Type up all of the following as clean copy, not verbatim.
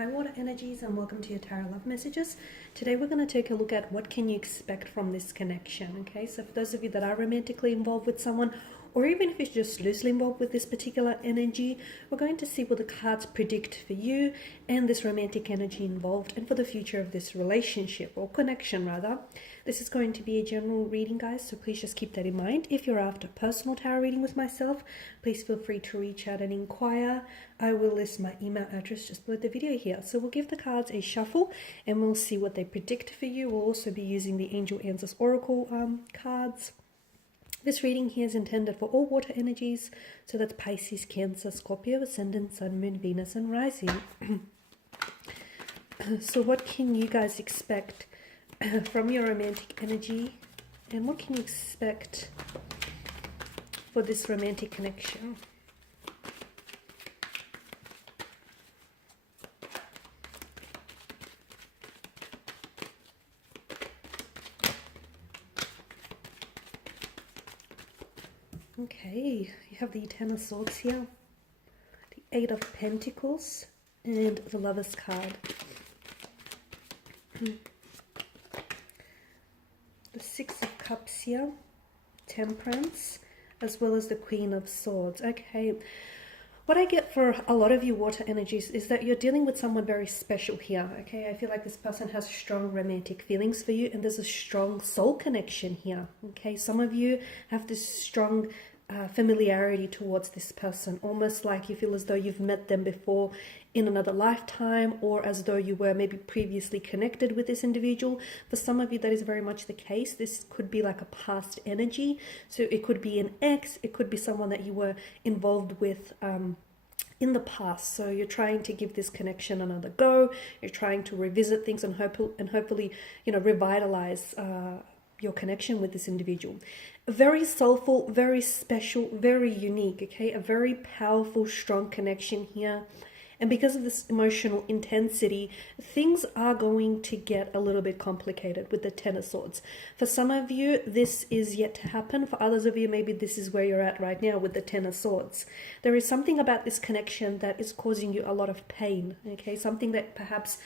Hi water energies, and welcome to your tarot love messages. Today we're going to take a look at what can you expect from this connection. Okay, so for those of you that are romantically involved with someone, or even if you're just loosely involved with this particular energy, we're going to see what the cards predict for you and this romantic energy involved, and for the future of this relationship or connection rather. This is going to be a general reading, guys, so please just keep that in mind. If you're after personal tarot reading with myself, please feel free to reach out and inquire. I will list my email address just below the video here. So we'll give the cards a shuffle and we'll see what they predict for you. We'll also be using the Angel Answers Oracle cards. This reading here is intended for all water energies, so that's Pisces, Cancer, Scorpio, Ascendant, Sun, Moon, Venus, and Rising. So what can you guys expect from your romantic energy, and what can you expect for this romantic connection? Okay, you have the Ten of Swords here, the Eight of Pentacles, and the Lover's card. The Six of Cups here, Temperance, as well as the Queen of Swords. Okay, what I get for a lot of you water energies is that you're dealing with someone very special here. Okay, I feel like this person has strong romantic feelings for you, and there's a strong soul connection here. Okay, some of you have this strong familiarity towards this person, almost like you feel as though you've met them before in another lifetime, or as though you were maybe previously connected with this individual. For some of you, that is very much the case. This could be like a past energy, so it could be an ex, it could be someone that you were involved with in the past. So you're trying to give this connection another go, you're trying to revisit things and hopefully, you know, revitalize your connection with this individual. Very soulful, very special, very unique, okay? A very powerful, strong connection here. And because of this emotional intensity, things are going to get a little bit complicated with the Ten of Swords. For some of you, this is yet to happen. For others of you, maybe this is where you're at right now with the Ten of Swords. There is something about this connection that is causing you a lot of pain, okay? Something that perhaps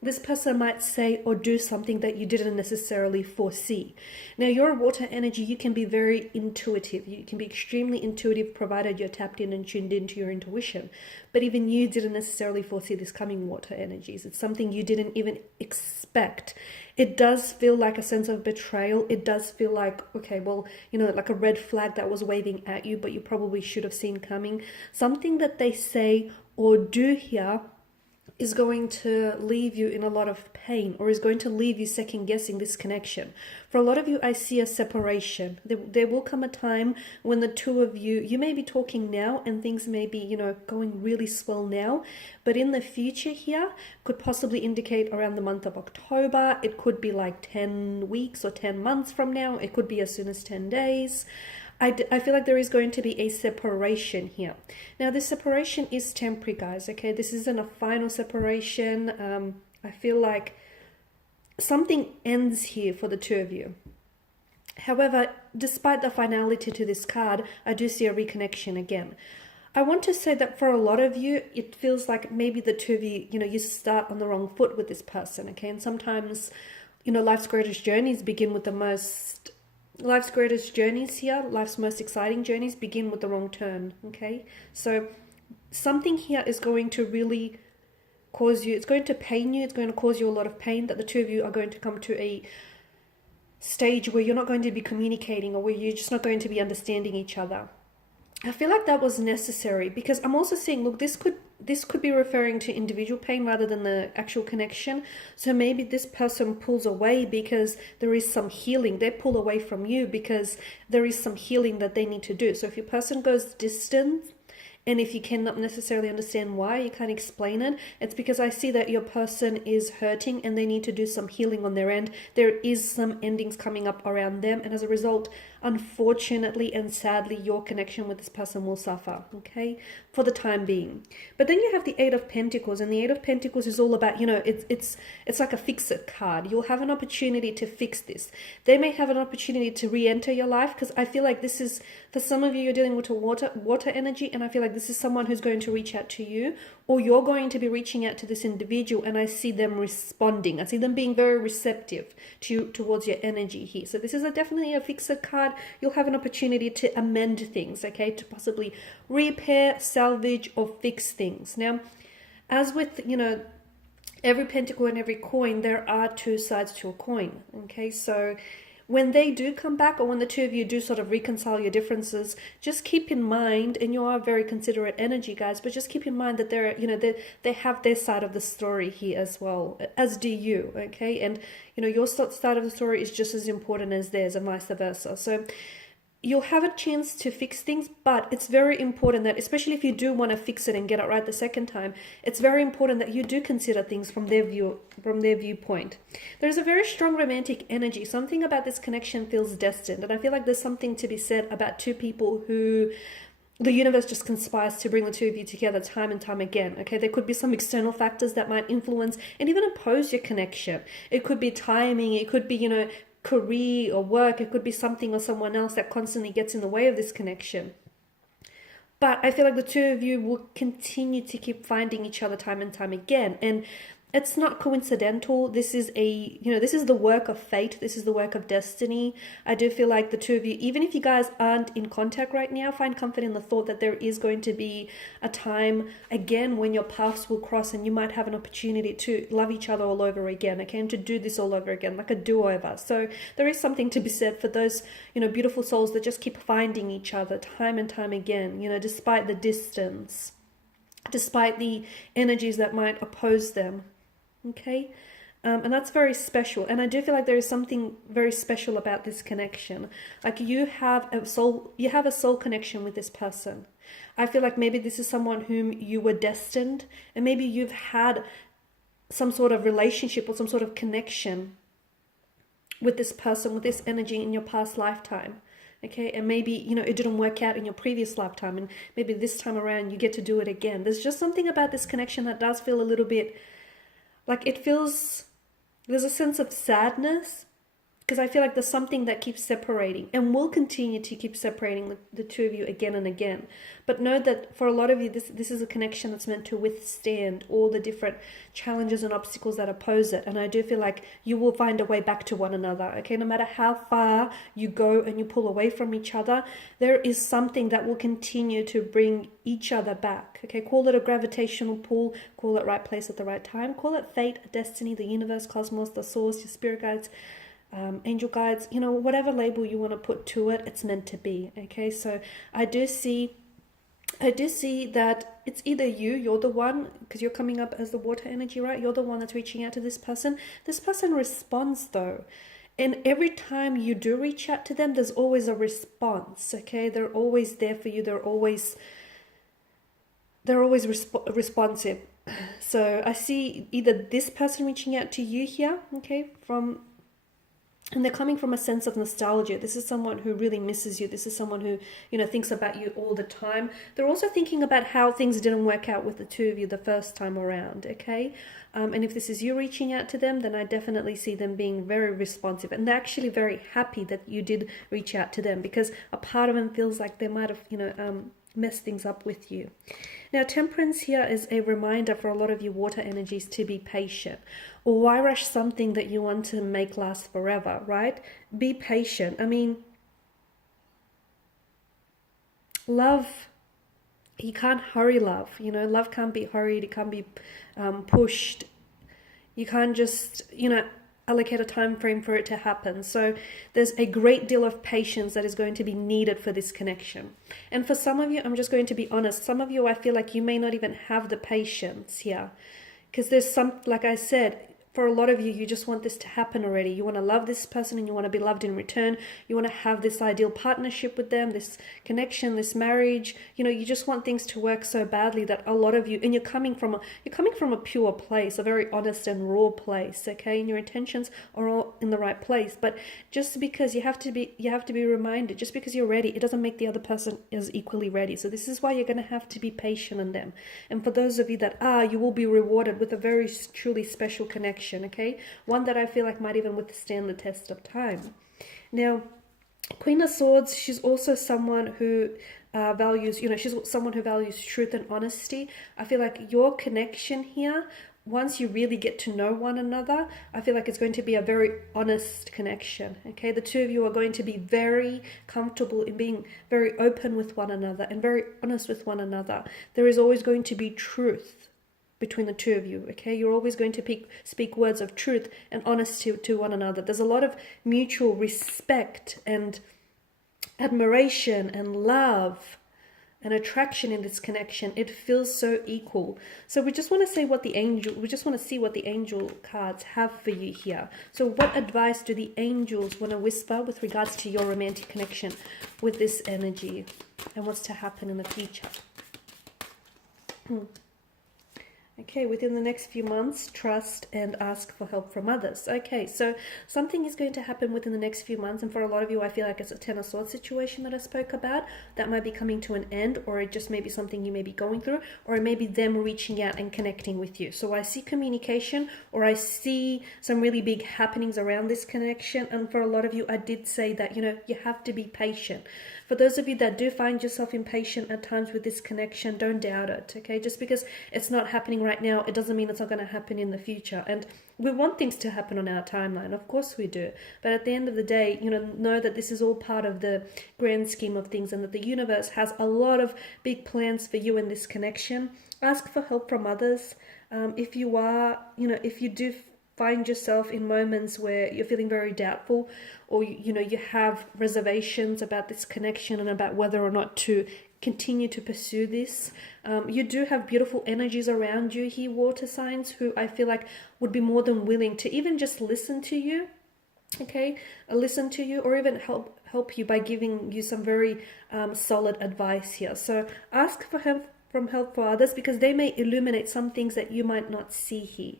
this person might say or do something that you didn't necessarily foresee. Now, your water energy, you can be very intuitive. You can be extremely intuitive, provided you're tapped in and tuned into your intuition. But even you didn't necessarily foresee this coming, water energies. It's something you didn't even expect. It does feel like a sense of betrayal. It does feel like, okay, well, you know, like a red flag that was waving at you, but you probably should have seen coming. Something that they say or do here is going to leave you in a lot of pain, or is going to leave you second guessing this connection. For a lot of you, I see a separation. There will come a time when the two of you, you may be talking now and things may be, you know, going really swell now, but in the future here could possibly indicate around the month of October. It could be like 10 weeks or 10 months from now. It could be as soon as 10 days. I feel like there is going to be a separation here. Now, this separation is temporary, guys, okay? This isn't a final separation. I feel like something ends here for the two of you. However, despite the finality to this card, I do see a reconnection again. I want to say that for a lot of you, it feels like maybe the two of you, you know, you start on the wrong foot with this person, okay? And sometimes, you know, life's greatest journeys begin with life's greatest journeys here, life's most exciting journeys begin with the wrong turn, okay? So something here is going to really cause you, it's going to pain you, it's going to cause you a lot of pain, that the two of you are going to come to a stage where you're not going to be communicating, or where you're just not going to be understanding each other. I feel like that was necessary, because I'm also seeing, look, this could be referring to individual pain rather than the actual connection. So maybe this person pulls away because there is some healing. They pull away from you because there is some healing that they need to do. So if your person goes distant, and if you cannot necessarily understand why, you can't explain it, it's because I see that your person is hurting and they need to do some healing on their end. There is some endings coming up around them, and as a result, unfortunately and sadly, your connection with this person will suffer, okay, for the time being. But then you have the Eight of Pentacles, and the Eight of Pentacles is all about, you know, it's like a fix-it card. You'll have an opportunity to fix this. They may have an opportunity to re-enter your life, because I feel like this is, for some of you, you're dealing with a water energy, and I feel like this is someone who's going to reach out to you, or you're going to be reaching out to this individual, and I see them responding. I see them being very receptive towards your energy here. So this is definitely a fixer card. You'll have an opportunity to amend things, okay, to possibly repair, salvage, or fix things. Now, as with, every pentacle and every coin, there are two sides to a coin, okay? So when they do come back, or when the two of you do sort of reconcile your differences, just keep in mind, and you are very considerate energy, guys, but just keep in mind that they're, they have their side of the story here as well, as do you, okay? And, your side of the story is just as important as theirs, and vice versa. So you'll have a chance to fix things, but it's very important that, especially if you do want to fix it and get it right the second time, it's very important that you do consider things from their viewpoint. There's a very strong romantic energy. Something about this connection feels destined, and I feel like there's something to be said about two people who the universe just conspires to bring the two of you together time and time again, okay? There could be some external factors that might influence and even oppose your connection. It could be timing, it could be, career or work, it could be something or someone else that constantly gets in the way of this connection. But I feel like the two of you will continue to keep finding each other time and time again, and it's not coincidental. This is this is the work of fate. This is the work of destiny. I do feel like the two of you, even if you guys aren't in contact right now, find comfort in the thought that there is going to be a time again when your paths will cross, and you might have an opportunity to love each other all over again, okay, and to do this all over again, like a do-over. So there is something to be said for those, beautiful souls that just keep finding each other time and time again, despite the distance, despite the energies that might oppose them. Okay, and that's very special, and I do feel like there is something very special about this connection. Like you have a soul connection with this person. I feel like maybe this is someone whom you were destined, and maybe you've had some sort of relationship or some sort of connection with this person, with this energy in your past lifetime. Okay, and maybe, it didn't work out in your previous lifetime, and maybe this time around you get to do it again. There's just something about this connection that does feel a little bit like there's a sense of sadness, because I feel like there's something that keeps separating and will continue to keep separating the two of you again and again. But know that for a lot of you, this is a connection that's meant to withstand all the different challenges and obstacles that oppose it. And I do feel like you will find a way back to one another, okay? No matter how far you go and you pull away from each other, there is something that will continue to bring each other back, okay? Call it a gravitational pull, call it right place at the right time, call it fate, destiny, the universe, cosmos, the source, your spirit guides, angel guides, whatever label you want to put to it, it's meant to be, okay? So I do see that it's either you're the one, because you're coming up as the water energy, right? You're the one that's reaching out to this person. This person responds though, and every time you do reach out to them, there's always a response, okay? They're always there for you. They're always responsive. So I see either this person reaching out to you here, okay, and they're coming from a sense of nostalgia. This is someone who really misses you. This is someone who, thinks about you all the time. They're also thinking about how things didn't work out with the two of you the first time around, okay? And if this is you reaching out to them, then I definitely see them being very responsive. And they're actually very happy that you did reach out to them, because a part of them feels like they might have, mess things up with you. Now, temperance here is a reminder for a lot of you water energies to be patient. Or why rush something that you want to make last forever, right? Be patient. I mean, love, you can't hurry love. Love can't be hurried. It can't be pushed. You can't just, allocate a time frame for it to happen. So there's a great deal of patience that is going to be needed for this connection. And for some of you, I'm just going to be honest, some of you, I feel like you may not even have the patience here, because there's like I said, for a lot of you, you just want this to happen already. You want to love this person and you want to be loved in return. You want to have this ideal partnership with them, this connection, this marriage. You just want things to work so badly that a lot of you, and you're coming from a pure place, a very honest and raw place, okay? And your intentions are all in the right place. But just because you have to be reminded, just because you're ready, it doesn't make the other person as equally ready. So this is why you're going to have to be patient in them. And for those of you that are, you will be rewarded with a very truly special connection. Okay, one that I feel like might even withstand the test of time. Now, Queen of Swords, she's also someone who values, you know, she's someone who values truth and honesty. I feel like your connection here, once you really get to know one another, I feel like it's going to be a very honest connection, okay? The two of you are going to be very comfortable in being very open with one another and very honest with one another. There is always going to be truth between the two of you, okay? You're always going to speak words of truth and honesty to one another. There's a lot of mutual respect and admiration and love and attraction in this connection. It feels so equal. So we just want to see what the angel cards have for you here. So what advice do the angels want to whisper with regards to your romantic connection with this energy and what's to happen in the future? Okay, within the next few months, trust and ask for help from others. Okay, so something is going to happen within the next few months, and for a lot of you, I feel like it's a Ten of Swords situation that I spoke about. That might be coming to an end, or it just may be something you may be going through, or it may be them reaching out and connecting with you. So I see communication, or I see some really big happenings around this connection, and for a lot of you, I did say that, you know, you have to be patient. For those of you that do find yourself impatient at times with this connection, don't doubt it, okay? Just because it's not happening right now, it doesn't mean it's not going to happen in the future. And we want things to happen on our timeline, of course we do. But at the end of the day, you know that this is all part of the grand scheme of things, and that the universe has a lot of big plans for you in this connection. Ask for help from others. If you do find yourself in moments where you're feeling very doubtful, or you have reservations about this connection and about whether or not to continue to pursue this, you do have beautiful energies around you here, water signs, who I feel like would be more than willing to even just listen to you, okay? Listen to you, or even help you by giving you some very solid advice here. So ask for help from others, because they may illuminate some things that you might not see here.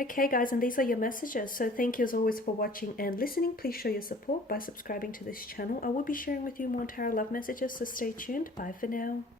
Okay guys, and these are your messages. So thank you as always for watching and listening. Please show your support by subscribing to this channel. I will be sharing with you more tarot love messages, so stay tuned. Bye for now.